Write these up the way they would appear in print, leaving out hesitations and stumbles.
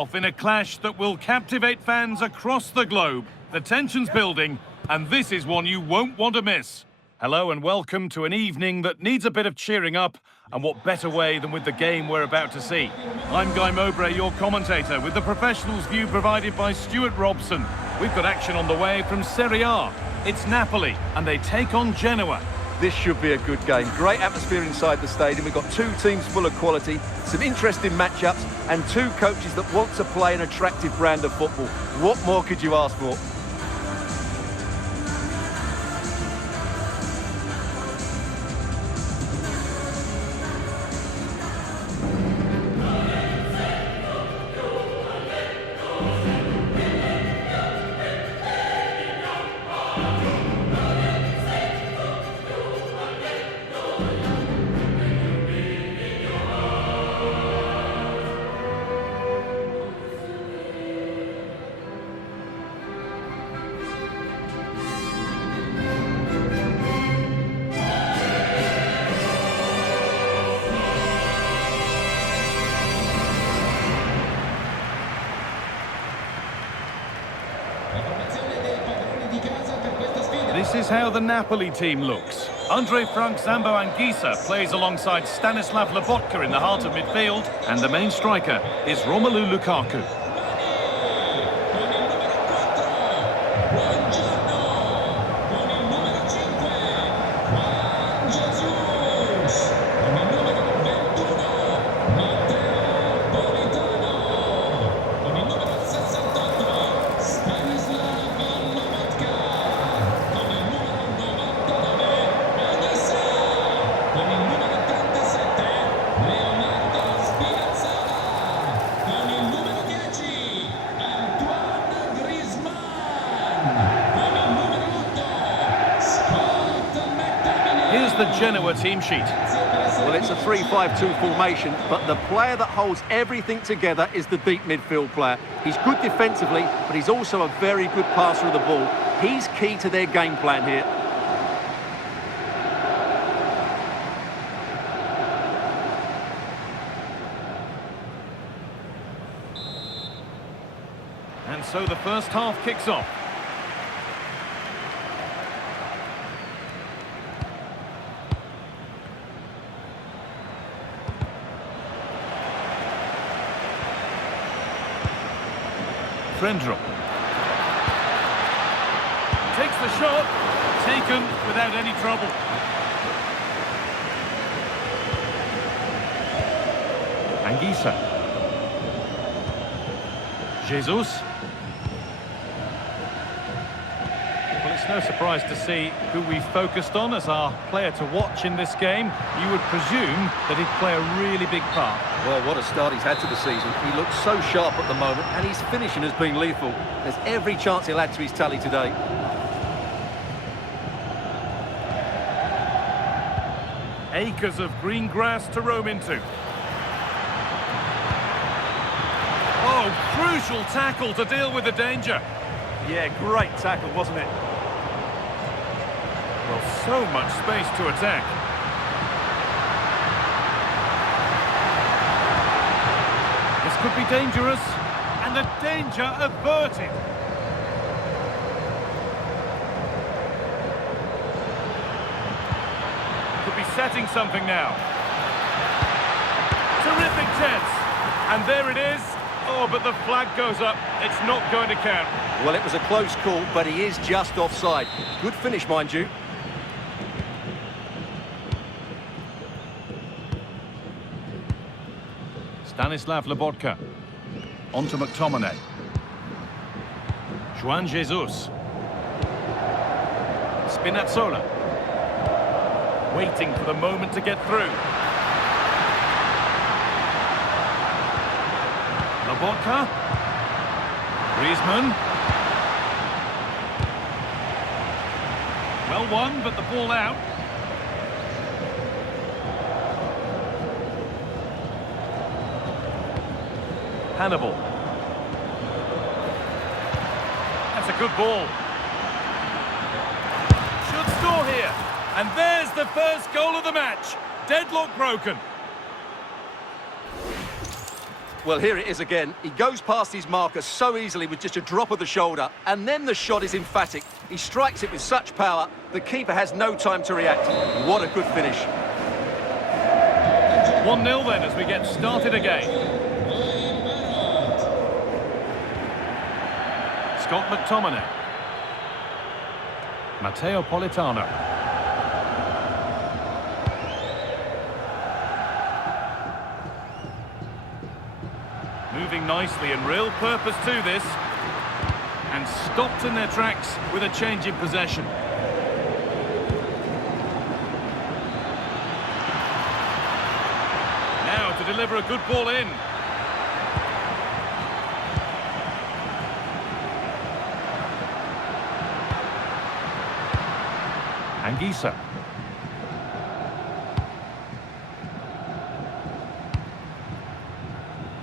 Off in a clash that will captivate fans across the globe. The tension's building, and this is one you won't want to miss. Hello and welcome to an evening that needs a bit of cheering up, and what better way than with the game we're about to see. I'm Guy Mowbray, your commentator, with the professionals' view provided by Stuart Robson. We've got action on the way from Serie A. It's Napoli, and they take on Genoa. This should be a good game. Great atmosphere inside the stadium. We've got two teams full of quality, some interesting matchups, and two coaches that want to play an attractive brand of football. What more could you ask for? This is how the Napoli team looks. Andre Frank Zambo Anguissa plays alongside Stanislav Lobotka in the heart of midfield, and the main striker is Romelu Lukaku. Here's the Genoa team sheet. Well, it's a 3-5-2 formation, but the player that holds everything together is the deep midfield player. He's good defensively, but he's also a very good passer of the ball. He's key to their game plan here. And so the first half kicks off. Frendrup takes the shot, taken without any trouble. Anguissa. Jesus. Well, it's no surprise to see who we've focused on as our player to watch in this game. You would presume that he'd play a really big part. Well, what a start he's had to the season. He looks so sharp at the moment, and his finishing has been lethal. There's every chance he'll add to his tally today. Acres of green grass to roam into. Oh, crucial tackle to deal with the danger. Yeah, great tackle, wasn't it? Well, so much space to attack. This could be dangerous, and the danger averted. Could be setting something now. Terrific chance, and there it is. Oh, but the flag goes up. It's not going to count. Well, it was a close call, but he is just offside. Good finish, mind you. Stanislav Lobotka. On to McTominay. Juan Jesus. Spinazzola. Waiting for the moment to get through. Lobotka. Griezmann. Well won, but the ball out. Hannibal. That's a good ball. Should score here. And there's the first goal of the match. Deadlock broken. Well, here it is again. He goes past his marker so easily with just a drop of the shoulder, and then the shot is emphatic. He strikes it with such power, the keeper has no time to react. What a good finish. 1-0 then as we get started again. Scott McTominay. Matteo Politano. Moving nicely and real purpose to this. And stopped in their tracks with a change in possession. Now to deliver a good ball in. Anguissa.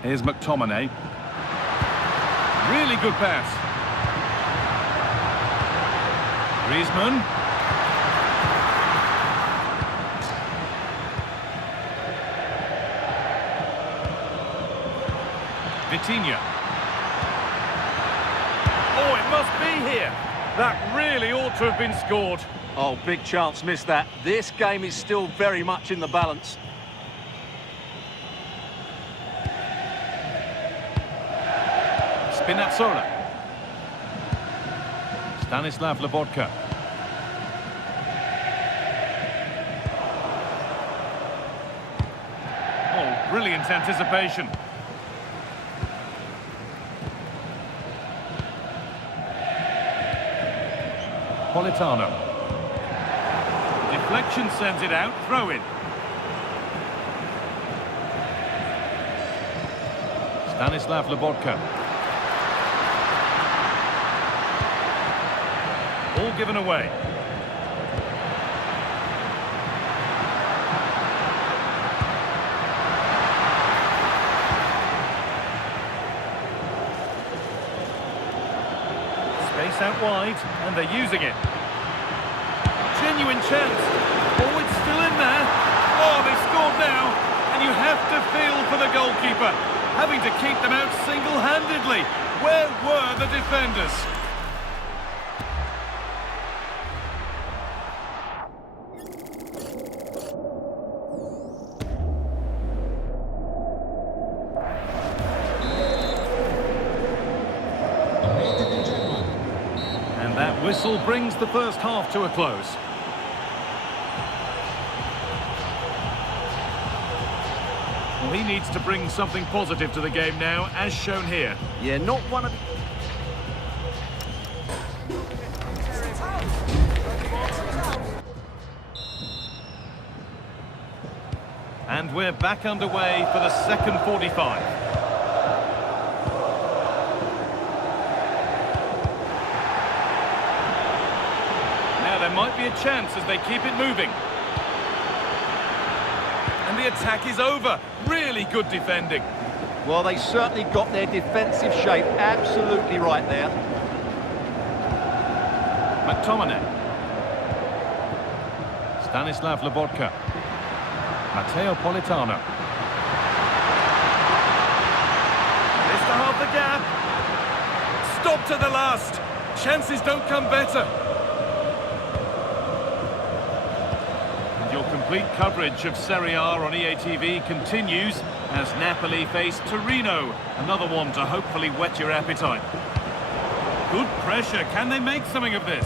Here's McTominay. Really good pass. Griezmann. Vitinha. Oh, it must be here. That really ought to have been scored. Oh, big chance missed that. This game is still very much in the balance. Spinazzola. Stanislav Lobotka. Oh, brilliant anticipation. Politano. Deflection sends it out, throw in. Stanislav Lobotka. All given away. Space out wide, and they're using it. Genuine chance. Oh, it's still in there. Oh, they've scored now. And you have to feel for the goalkeeper, having to keep them out single-handedly. Where were the defenders? That whistle brings the first half to a close. Well, he needs to bring something positive to the game now, as shown here. Yeah, not one of... And we're back underway for the second 45. There might be a chance as they keep it moving. And the attack is over. Really good defending. Well, they certainly got their defensive shape absolutely right there. McTominay. Stanislav Lobotka. Matteo Politano. This to half the gap. Stop to the last. Chances don't come better. Complete coverage of Serie A on EATV continues as Napoli face Torino. Another one to hopefully whet your appetite. Good pressure. Can they make something of this?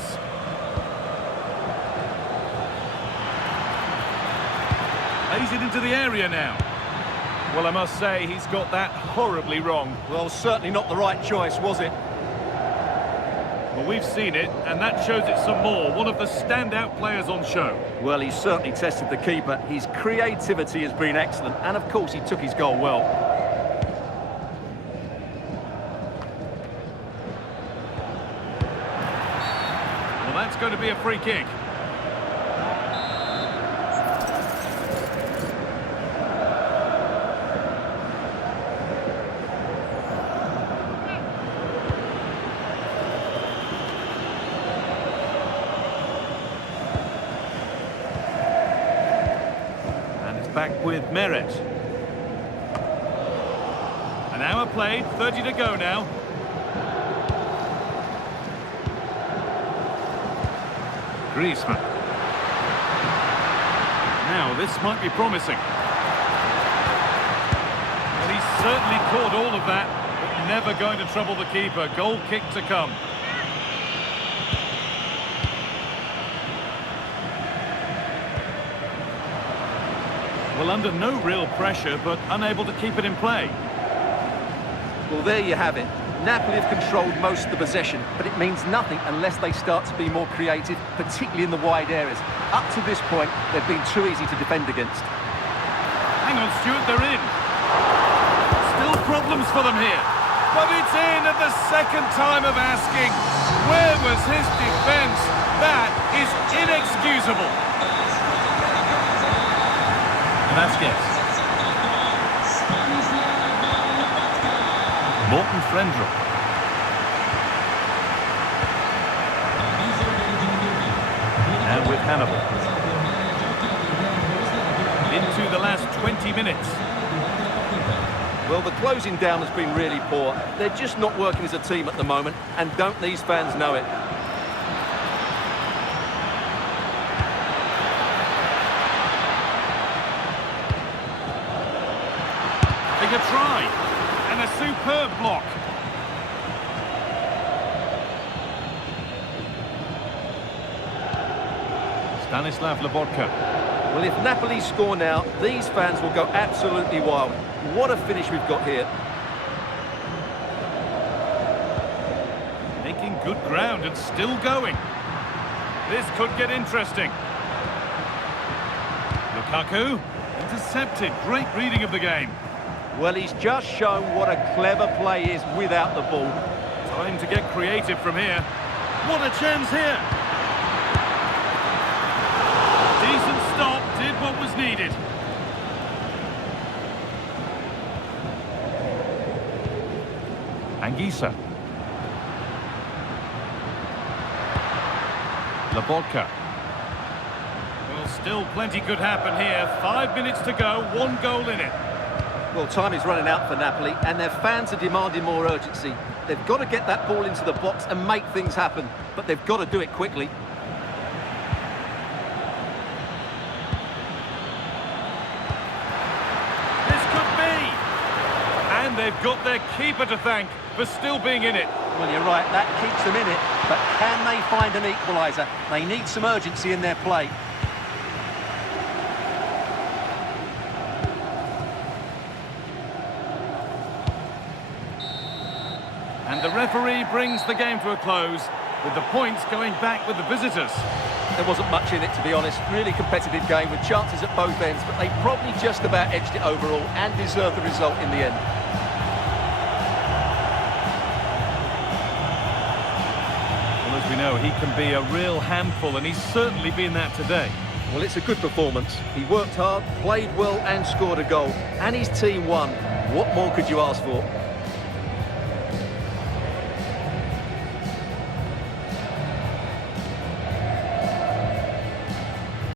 Plays it into the area now. Well, I must say, he's got that horribly wrong. Well, certainly not the right choice, was it? Well, we've seen it, and that shows it some more. One of the standout players on show. Well, he's certainly tested the keeper. His creativity has been excellent, and of course he took his goal well. Well, that's going to be a free kick. Back with Meret. An hour played, 30 to go now. Griezmann. Now, this might be promising. Well, he's certainly caught all of that, but never going to trouble the keeper. Goal kick to come. Well, under no real pressure, but unable to keep it in play. Well, there you have it. Napoli have controlled most of the possession, but it means nothing unless they start to be more creative, particularly in the wide areas. Up to this point, they've been too easy to defend against. Hang on, Stuart, they're in. Still problems for them here. But it's in at the second time of asking. Where was his defence? That is inexcusable. Vasquez. Morten Frendrup. And with Hannibal. Into the last 20 minutes. Well, the closing down has been really poor. They're just not working as a team at the moment, and don't these fans know it? Take a try. And a superb block. Stanislav Lobotka. Well, if Napoli score now, these fans will go absolutely wild. What a finish we've got here. Making good ground and still going. This could get interesting. Lukaku. Intercepted. Great reading of the game. Well, he's just shown what a clever play is without the ball. Time to get creative from here. What a chance here. Decent stop, did what was needed. Anguissa. Lobotka. Well, still plenty could happen here. 5 minutes to go, 1 goal in it. Well, time is running out for Napoli, and their fans are demanding more urgency. They've got to get that ball into the box and make things happen, but they've got to do it quickly. This could be! And they've got their keeper to thank for still being in it. Well, you're right, that keeps them in it, but can they find an equaliser? They need some urgency in their play. And the referee brings the game to a close, with the points going back with the visitors. There wasn't much in it, to be honest. Really competitive game with chances at both ends, but they probably just about edged it overall and deserved the result in the end. Well, as we know, he can be a real handful, and he's certainly been that today. Well, it's a good performance. He worked hard, played well and scored a goal. And his team won. What more could you ask for?